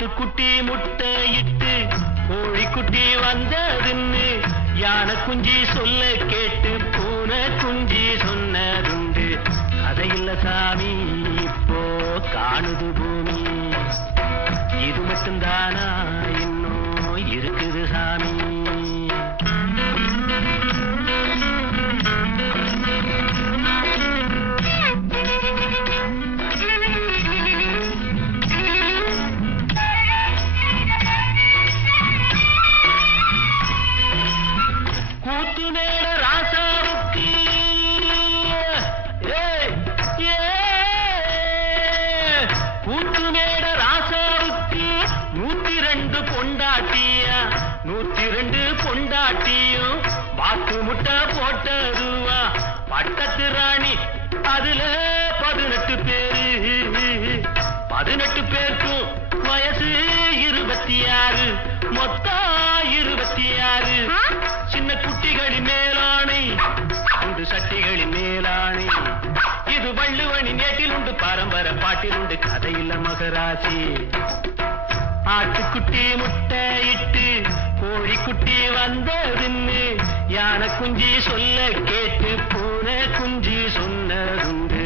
ஆட்டுக்குட்டி முட்டையிட்டு கோழிக்குட்டி வந்ததுன்னு யானை குஞ்சி சொல்ல கேட்டு பூனை குஞ்சி சொன்னதுண்டு. கதையில்ல சாமி இப்போ காணுது பூமி, இது மட்டும்தானா இன்னும் இருக்குது சாமி. பொண்டாட்டியும் வாக்கு முட்டை போட்டதுவா பட்டத்து ராணி, அதுல 18 பேரு. 18 பேருக்கும் வயசு 26, மொத்தம் 26. சின்ன குட்டிகளின் மேலாணை, உண்டு சட்டிகளின் மேலாணை. இது வள்ளுவனி நேட்டில் உண்டு, பரம்பரை பாட்டில் உண்டு, கதையில்ல மகராசி. ஆட்டுக்குட்டி முட்டையிட்டு கோழிக்குட்டி வந்ததுன்னு யானை குஞ்சி சொல்ல கேட்டு பூனை குஞ்சி சொன்னதுண்டு.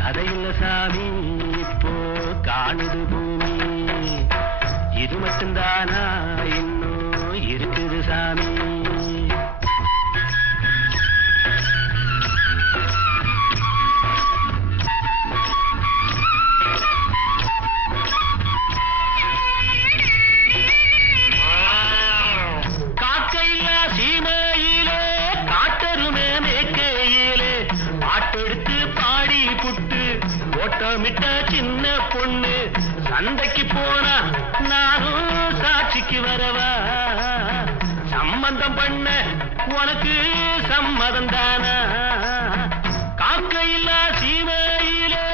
கதையில்ல சாமி இப்போ காணுது பூமி, இது மட்டும்தானா இன்னும் இருக்குது சாமி. ஓட்டமிட்ட சின்ன பொண்ணு சந்தைக்கு போனா நானும் சாட்சிக்கு வரவா? சம்பந்தம் பண்ண உனக்கு சம்மதம் தானா? காக்கையில்லா சீமையிலே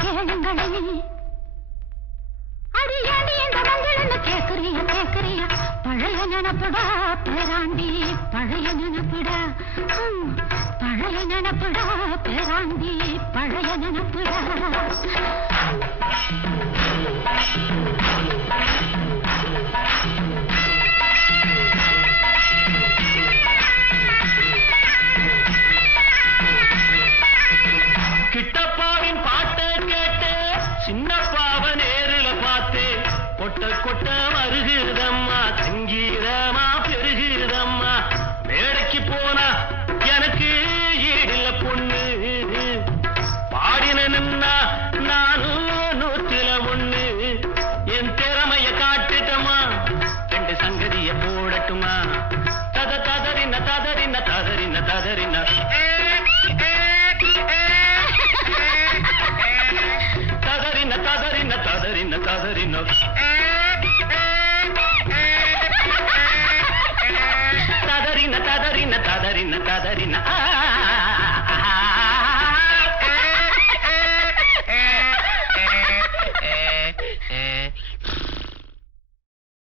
கேளுங்களே. அடியாண்டி எந்த மங்களன்னு கேக்குறிய கேக்குறிய, பழைய நினப்புடா பேராண்டி, பழைய நினப்புடா, பழைய நினப்புடா பேராண்டி, பழைய நினப்புடா. கிட்டப்பாவின் பாட்டை கேட்டு சின்னப்பாவ நேரில பார்த்து கொட்ட கொட்ட வருகிறதம்மா, சங்கீதமா பெருகிறதம்மா. மேடைக்கு போனா எனக்கு ஈடில்ல பொண்ணு, பாடினா நானும் 101. என் திறமைய காட்டுட்டமா, 2 சங்கதிய போடட்டுமா? ததறின ததறின ததறின ததறின ததறின ததறின ததறின ததறின ததறின ததறின ததறின